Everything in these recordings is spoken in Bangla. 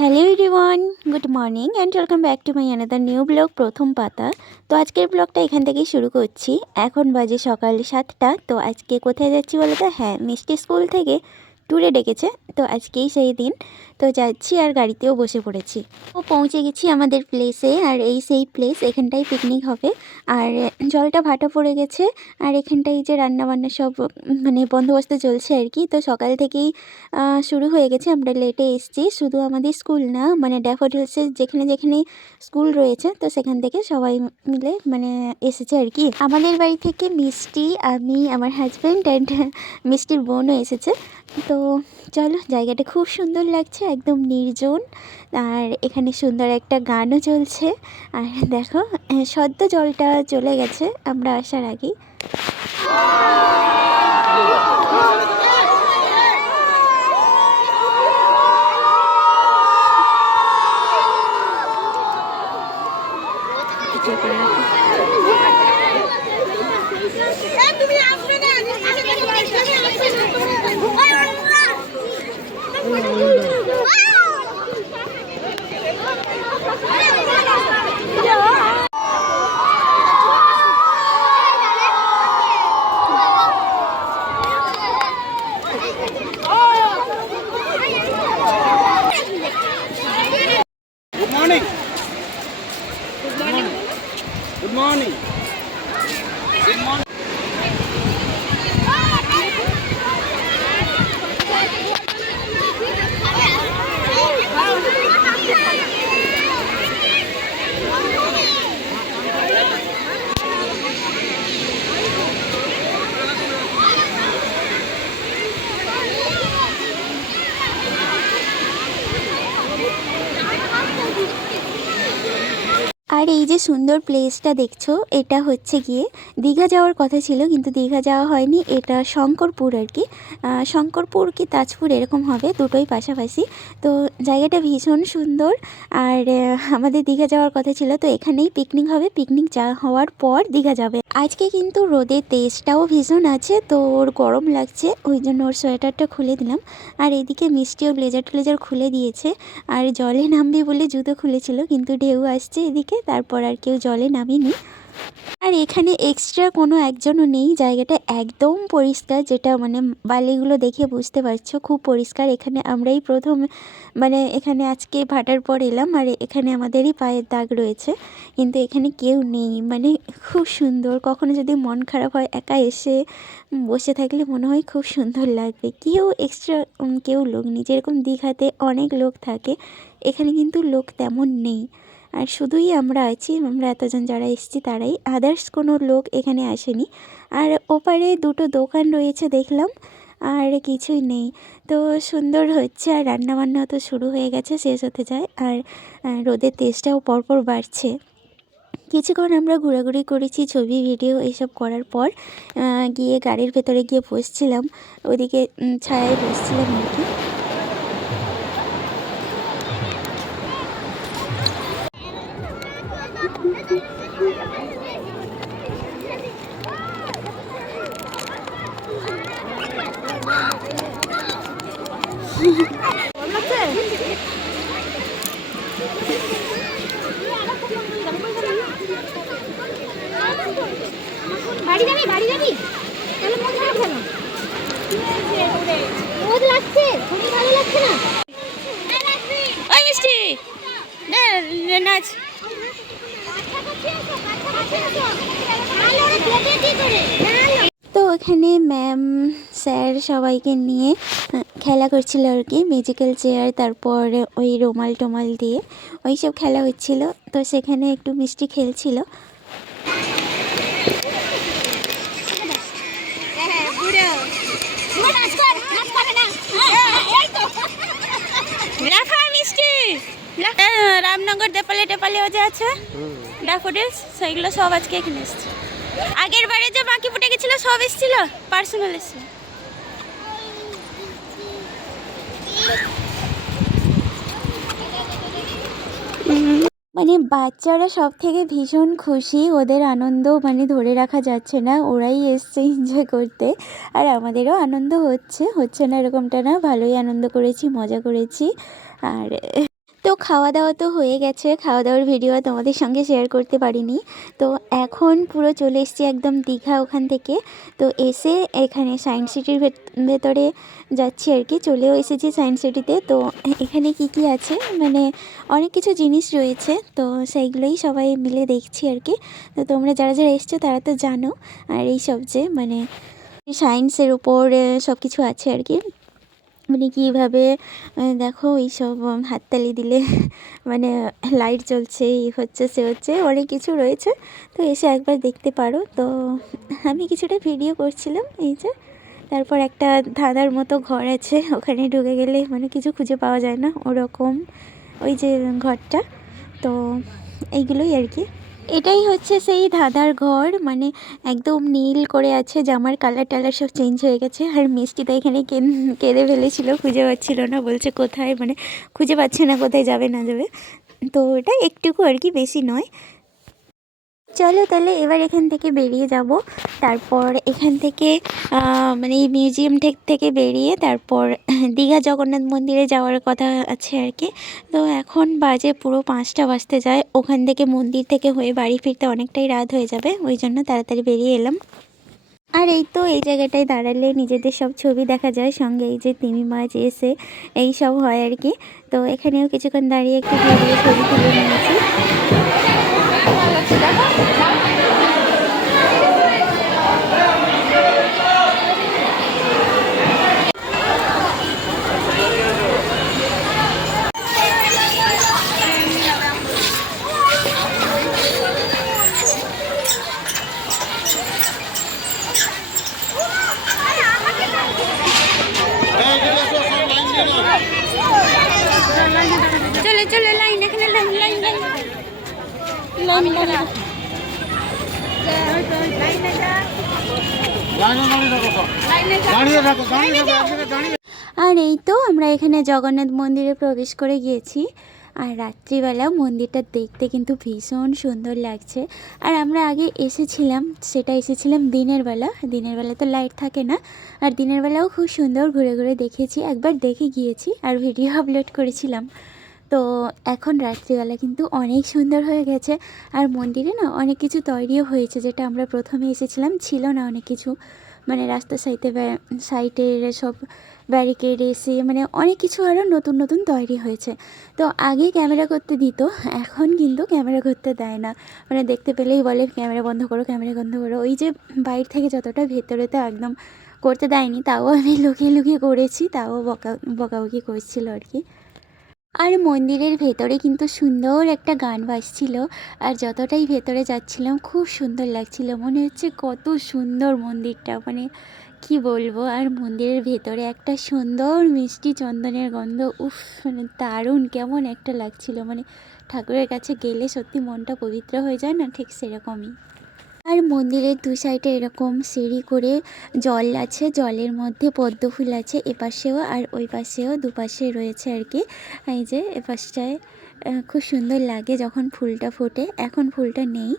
Hello everyone, good morning and welcome back to my another new blog প্রথম পাতা। তো আজকের ব্লগটা এখান থেকেই শুরু করছি। এখন বাজে সকাল 7টা। তো আজকে কোথায় যাচ্ছি বলো তো? হ্যাঁ, মিষ্টি স্কুল থেকে ট্যুরে ডেকেছে, তো আজকেই সেই দিন। তো যাচ্ছি আর গাড়িতেও বসে পড়েছি। ও পৌঁছে গেছি আমাদের প্লেসে, আর এই সেই প্লেস, এখানটাই পিকনিক হবে। আর জলটা ভাটা পড়ে গেছে, আর এখানটাই যে রান্নাবান্না সব মানে বন্দোবস্ত চলছে আর কি। তো সকাল থেকেই শুরু হয়ে গেছে। আমরা লেটে এসেছি, শুধু আমাদের স্কুল না, মানে ড্যাফোডিলসের যেখানে যেখানে স্কুল রয়েছে তো সেখান থেকে সবাই মিলে মানে এসেছে আর কি। আমাদের বাড়ি থেকে মিষ্টি, আমি, আমার হাজব্যান্ড অ্যান্ড মিষ্টির বোনও এসেছে। তো চলো, জায়গাটা খুব সুন্দর লাগছে, একদম নির্জন। আর এখানে সুন্দর একটা গানও চলছে। আর দেখো, সদ্য জলটা চলে গেছে আমরা আসার আগেই। Good morning. Good morning. Good morning. আর এই যে সুন্দর প্লেসটা দেখছো, এটা হচ্ছে গিয়ে দীঘা যাওয়ার কথা ছিল, কিন্তু দীঘা যাওয়া হয়নি। এটা শঙ্করপুর আর কি, শঙ্করপুর কি তাজপুর এরকম হবে, দুটোই পাশাপাশি। তো জায়গাটা ভীষণ সুন্দর। আর আমাদের দীঘা যাওয়ার কথা ছিল, তো এখানেই পিকনিক হবে। পিকনিক হওয়ার পর দীঘা যাবে। আজকে কিন্তু রোদের তেজটাও ভীষণ আছে, তো ওর গরম লাগছে, ওই জন্য ওর সোয়েটারটা খুলে দিলাম। আর এদিকে মিষ্টিও ব্লেজার ট্লেজার খুলে দিয়েছে। আর জলে নামবে বলে জুতো খুলেছিল, কিন্তু ঢেউ আসছে এদিকে, তারপর আর কেউ জলে নামেনি। আর এখানে এক্সট্রা কোনো একজনও নেই, জায়গাটা একদম পরিষ্কার, যেটা মানে বালিগুলো দেখে বুঝতে পারছো খুব পরিষ্কার। এখানে আমরাই প্রথম মানে এখানে আজকে ভাটার পর এলাম, আর এখানে আমাদেরই পায়ের দাগ রয়েছে, কিন্তু এখানে কেউ নেই। মানে খুব সুন্দর। কখনো যদি মন খারাপ হয়, একা এসে বসে থাকলে মনে হয় খুব সুন্দর লাগবে। কেউ এক্সট্রা কেউ লোক নেই, যেরকম দীঘাতে অনেক লোক থাকে, এখানে কিন্তু লোক তেমন নেই। আর শুধুই আমরা আছি, আমরা এতজন যারা এসেছি তারাই, আদার্স কোনো লোক এখানে আসেনি। আর ওপারে দুটো দোকান রয়েছে দেখলাম, আর কিছুই নেই। তো সুন্দর হচ্ছে, আর রান্নাবান্না তো শুরু হয়ে গেছে, শেষ হতে যায়। আর রোদের তেজটাও পরপর বাড়ছে। কিছুক্ষণ আমরা ঘোরাঘুরি করেছি, ছবি ভিডিও এইসব করার পর গিয়ে গাড়ির ভেতরে গিয়ে বসছিলাম, ওদিকে ছায়ায় বসছিলাম আর কি। বাড়ি যাবি বাড়ি যাবি তাহলে মন খারাপ কেন? রোদ লাগছে, শরীর ভালো লাগছে না। ওই মিষ্টি নাচ। তো ওখানে ম্যাম স্যার সবাইকে নিয়ে খেলা করছিল আর কি, মিউজিক্যাল চেয়ার, তারপর ওই রুমাল টোমাল দিয়ে ওই সব খেলা হচ্ছিল। তো সেখানে একটু মিষ্টি খেলছিল। মিষ্টি রামনগর দেপালে টেপালে যে আছে ড্যাফোডিলস, সেইগুলো সব আজকে এখানে এসছে। আগের বারে যে বাকি ফুটে গেছিল সব এসেছিল, পার্সোনাল এসেছিল। মানে বাচ্চারা সব থেকে ভীষণ খুশি, ওদের আনন্দ মানে ধরে রাখা যাচ্ছে না, ওরাই এসছে এনজয় করতে। আর আমাদেরও আনন্দ হচ্ছে না এরকমটা না, ভালোই আনন্দ করেছি, মজা করেছি। আর তো খাওয়া দাওয়া তো হয়ে গেছে, খাওয়া দাওয়ার ভিডিও তোমাদের সঙ্গে শেয়ার করতে পারিনি। তো এখন পুরো চলে এসেছি একদম দীঘা ওখান থেকে। তো এসে এখানে সায়েন্স সিটির ভেতরে যাচ্ছি আর কি, চলেও এসেছি সায়েন্স সিটিতে। তো এখানে কি কি আছে মানে অনেক কিছু জিনিস রয়েছে, তো সেইগুলোই সবাই মিলে দেখছি আর কি। তো তোমরা যারা যারা এসছো তারা তো জানো। আর এই সব যে মানে সায়েন্সের উপর সব কিছু আছে আর কি, মানে কীভাবে দেখো এইসব হাততালি দিলে মানে লাইট জ্বলছে, এই হচ্ছে সে হচ্ছে, অনেক কিছু রয়েছে। তো এসে একবার দেখতে পারো। তো আমি কিছুটা ভিডিও করছিলাম এই যে। তারপর একটা ধাঁধার মতো ঘর আছে, ওখানে ঢুকে গেলে মানে কিছু খুঁজে পাওয়া যায় না ওরকম, ওই যে ঘরটা। তো এইগুলোই আর কি, এটাই হচ্ছে সেই ধাঁধার ঘর, মানে একদম নীল করে আছে, জামার কালার টালার সব চেঞ্জ হয়ে গেছে। আর মিষ্টি তো এখানে কেঁদে ফেলেছিল, খুঁজে পাচ্ছিল না, বলছে কোথায়, মানে খুঁজে পাচ্ছে না কোথায় যাবে না যাবে। তো এটা একটুকু আর কি, বেশি নয়। চলো তাহলে এবার এখান থেকে বেরিয়ে যাব। তারপর এখান থেকে মানে এই মিউজিয়াম থেকে বেরিয়ে তারপর দীঘা জগন্নাথ মন্দিরে যাওয়ার কথা আছে আর কি। তো এখন বাজে পুরো 5টা বাজতে যায়, ওখান থেকে মন্দির থেকে হয়ে বাড়ি ফিরতে অনেকটাই রাত হয়ে যাবে, ওই জন্য তাড়াতাড়ি বেরিয়ে এলাম। আর এই তো এই জায়গাটায় দাঁড়ালে নিজেদের সব ছবি দেখা যায়, সঙ্গে এই যে তিমি মাছ এসে এই সব হয় আর কি। তো এখানেও কিছুক্ষণ দাঁড়িয়ে একটু ভিডিও ছবি তুলে নিয়েছি। চলে চলে লাইন, এখানে line line line line line. আর এই তো আমরা এখানে জগন্নাথ মন্দিরে প্রবেশ করে গিয়েছি। আর রাত্রিবেলা মন্দিরটা দেখতে কিন্তু ভীষণ সুন্দর লাগছে। আর আমরা আগে এসেছিলাম, সেটা এসেছিলাম দিনের বেলা, দিনের বেলা তো লাইট থাকে না। আর দিনের বেলাও খুব সুন্দর ঘুরে ঘুরে দেখেছি, একবার দেখে গিয়েছি আর ভিডিও আপলোড করেছিলাম। তো এখন রাত্রিবেলা কিন্তু অনেক সুন্দর হয়ে গেছে। আর মন্দিরে না অনেক কিছু তৈরিও হয়েছে, যেটা আমরা প্রথমে এসেছিলাম ছিল না অনেক কিছু, মানে রাস্তার সাইডের সব ব্যারিকেড এসে মানে অনেক কিছু আরও নতুন নতুন তৈরি হয়েছে। তো আগে ক্যামেরা করতে দিত, এখন কিন্তু ক্যামেরা করতে দেয় না, মানে দেখতে পেলেই বলে ক্যামেরা বন্ধ করো, ক্যামেরা বন্ধ করো। ওই যে বাইরে থেকে যতটা, ভেতরে তো একদম করতে দেয়নি, তাও আমি লুকিয়ে লুকিয়ে করেছি, তাও বকাবকি করছিল আর কি। আর মন্দিরের ভেতরে কিন্তু সুন্দর একটা গান বাজছিল। আর যতটাই ভেতরে যাচ্ছিলাম খুব সুন্দর লাগছিল, মনে হচ্ছে কত সুন্দর মন্দিরটা, মানে কি বলবো। আর মন্দিরের ভেতরে একটা সুন্দর মিষ্টি চন্দনের গন্ধ, উফ মানে দারুণ, কেমন একটা লাগছিল, মানে ঠাকুরের কাছে গেলে সত্যি মনটা পবিত্র হয়ে যায় না, ঠিক সেরকমই। আর মন্দিরের দু সাইডে এরকম সিঁড়ি করে জল আছে, জলের মধ্যে পদ্ম ফুল আছে এপাশেও আর ওই পাশেও, দুপাশে রয়েছে আর কি। এই যে এপাশটায় খুব সুন্দর লাগে যখন ফুলটা ফোটে, এখন ফুলটা নেই।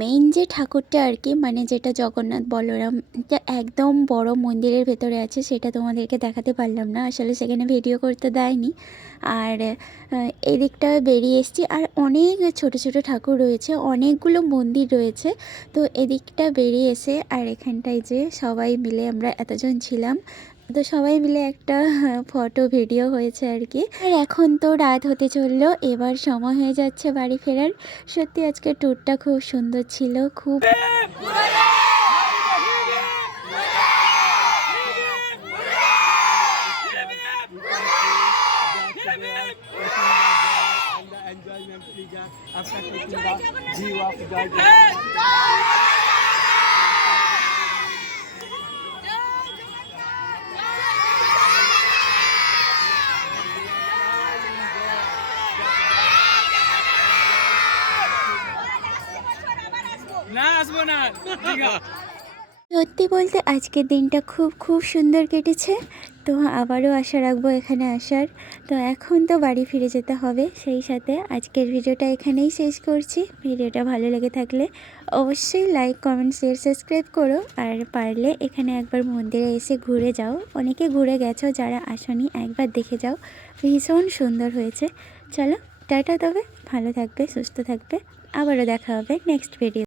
মেইন যে ঠাকুরটা আর কি, মানে যেটা জগন্নাথ বলরাম এটা একদম বড় মন্দিরের ভেতরে আছে, সেটা তোমাদেরকে দেখাতে পারলাম না, আসলে সেখানে ভিডিও করতে দেয়নি। আর এদিকটা বেরিয়ে এসেছি, আর অনেক ছোট ছোট ঠাকুর রয়েছে, অনেকগুলো মন্দির রয়েছে। তো এদিকটা বেরিয়ে এসে আর এখানটায় যে সবাই মিলে আমরা এতজন ছিলাম, তো সবাই মিলে একটা ফটো ভিডিও হয়েছে আর কি। আর এখন তো রাত হতে চললো, এবার সময় হয়ে যাচ্ছে বাড়ি ফেরার। সত্যি আজকে ট্যুরটা খুব সুন্দর ছিল, খুব enjoyment figure after taking the view of Georgia. না আসবো না দীঘা। সত্যি বলতে আজকের দিনটা খুব খুব সুন্দর কেটেছে। তো আবারও আশা রাখবো এখানে আসার। তো এখন তো বাড়ি ফিরে যেতে হবে, সেই সাথে আজকের ভিডিওটা এখানেই শেষ করছি। ভিডিওটা ভালো লেগে থাকলে অবশ্যই লাইক, কমেন্ট, শেয়ার, সাবস্ক্রাইব করো। আর পারলে এখানে একবার মন্দিরে এসে ঘুরে যাও, অনেকে ঘুরে গেছো, যারা আসনি একবার দেখে যাও, ভীষণ সুন্দর হয়েছে। চলো টাটা, তবে ভালো থাকবে, সুস্থ থাকবে, আবারও দেখা হবে নেক্সট ভিডিও।